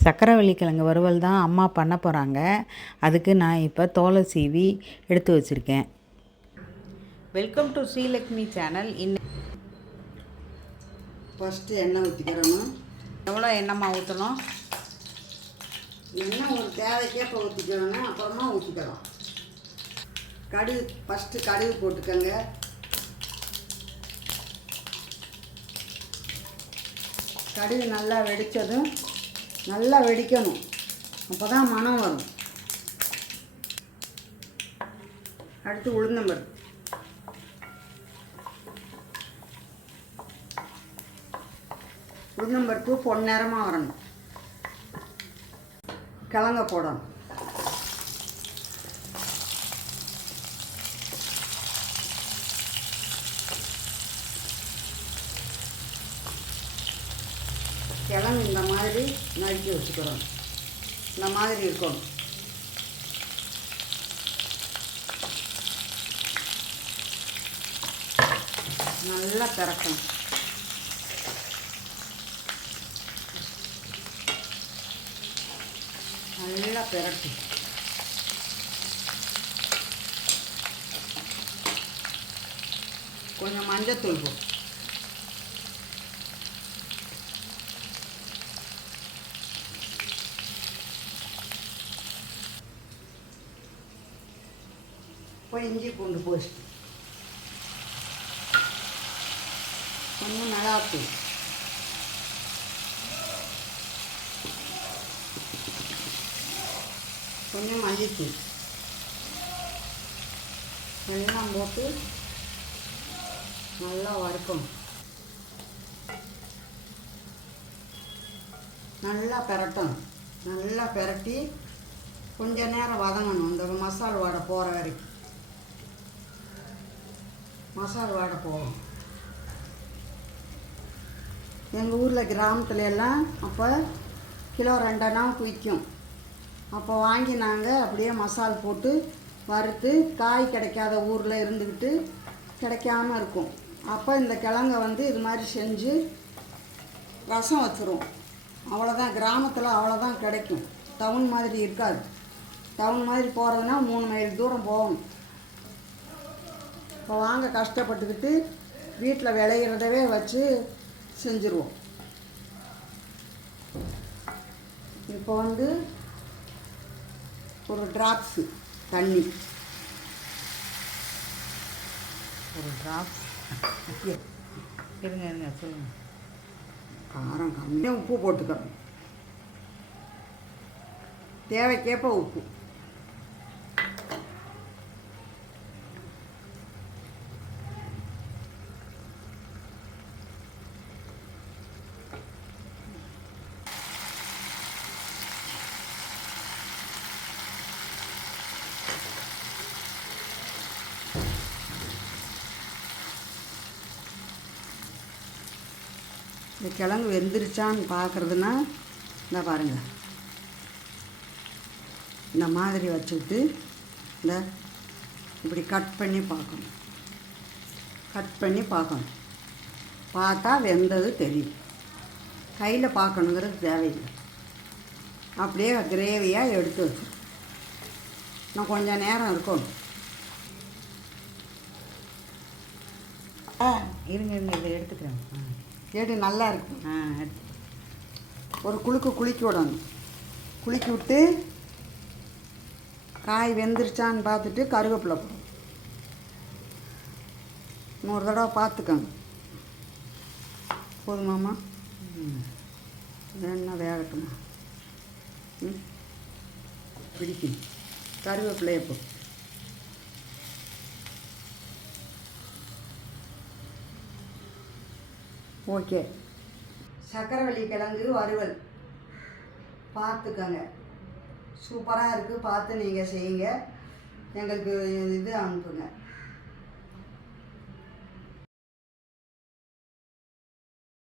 சக்கரவள்ளி கிழங்கு வறுவல் தான் அம்மா பண்ண போகிறாங்க அதுக்கு நான் இப்போ தோலை சீவி எடுத்து வச்சுருக்கேன். வெல்கம் டு ஸ்ரீலக்ஷ்மி சேனல் இன்னும் ஃபஸ்ட்டு எண்ணெய் ஊற்றிக்கிறணும் எவ்வளோ எண்ணெய்மா ஊற்றணும் எண்ணெய் ஒரு தேவைக்கேற்ப ஊற்றிக்கிறோன்னா அப்புறமா ஊற்றிக்கலாம் கடுகு ஃபஸ்ட்டு கடுகு போட்டுக்கோங்க. கடுகு நல்லா வெடித்ததும் நல்லா வெடிக்கணும். அப்போ தான் மனம் வரும். அடுத்து உளுந்தம்பருப்பு உளுந்தம்பருப்பு பொன்னேரமாக வரணும். கிழங்க போடணும். கிழங்கு இந்த மாதிரி நறுக்கி வச்சுக்கிறோம். இந்த மாதிரி இருக்கும். நல்லா பிறக்கும் நல்லா பிரட்டு கொஞ்சம் மஞ்சத்தூள் போ போய் இஞ்சி பூண்டு போஸ்ட் கொஞ்சம் மிளகாத்தூள் கொஞ்சம் மல்லித்தூள். எல்லாம் போட்டு நல்லா வறுக்கணும். நல்லா பெரட்டணும். நல்லா பெரட்டி கொஞ்ச நேரம் வதங்கணும். இந்த மசால் வடை போகிற வரைக்கும். மசால் வாடை போகும் எங்கள் ஊரில் கிராமத்துல எல்லாம் அப்போ கிலோ ரெண்டனா குவிக்கும். அப்போ வாங்கி நாங்கள் அப்படியே மசால் போட்டு வறுத்து காய் கிடைக்காத ஊரில் இருந்துக்கிட்டு கிடைக்காம இருக்கும். அப்போ இந்த கிழங்க வந்து இது மாதிரி செஞ்சு ரசம் வச்சுருவோம் அவ்வளோதான் கிராமத்தில் அவ்வளோதான் கிடைக்கும். டவுன் மாதிரி இருக்காது. டவுன் மாதிரி போகிறதுனா மூணு மைல் தூரம் போகணும். இப்போ வாங்க கஷ்டப்பட்டுக்கிட்டு வீட்டில் விளையிறதவே வச்சு செஞ்சுருவோம். இப்போ வந்து ஒரு ட்ராப்ஸு தண்ணி. ஒரு ட்ராப் இருங்க இருங்க சொல்லுங்கள் காரம் கம்மியாக உப்பு போட்டுக்கிறோம் தேவைக்கேற்ப உப்பு. இந்த கிழங்கு வெந்துருச்சான்னு பார்க்குறதுனா இந்த பாருங்கள் இந்த மாதிரி வச்சுக்கிட்டு இந்த இப்படி கட் பண்ணி பார்க்கணும். கட் பண்ணி பார்க்கணும். பார்த்தா வெந்தது தெரியும். கையில் பார்க்கணுங்கிறது தேவையில்லை. அப்படியே கிரேவியாக எடுத்து வச்சு இன்னும் கொஞ்சம் நேரம் இருக்கும் ஆ இருங்க இருங்க இதை எடுத்துக்கிறேன். ஏடி நல்லா எடுத்து ஒரு குலுக்கு குலுக்கி விடணும். குலுக்கி விட்டு காய் வெந்துருச்சான்னு பார்த்துட்டு கருவேப்பிலை போடணும் இன்னொரு தடவை பார்த்துக்கோங்க. போதுமாம்மா ம். வேணா வேகட்டுமா ம். பிடிக்கும். கருவேப்பிலையை போ ஓகே. சக்கரவள்ளி கிழங்கு வறுவல். பார்த்துக்கோங்க. சூப்பராக இருக்குது பார்த்து நீங்கள் செய்யுங்க. எங்களுக்கு இது அனுப்புங்க.